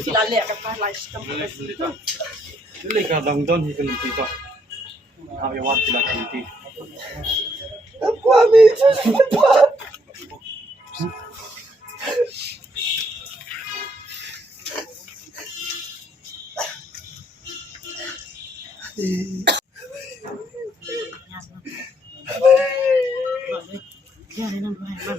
Sila lihat apa live tempat itu. Dili ka dangdon hikan kita. Awat sila kinti. Aku ambil sesuatu. Ya, ini nampak.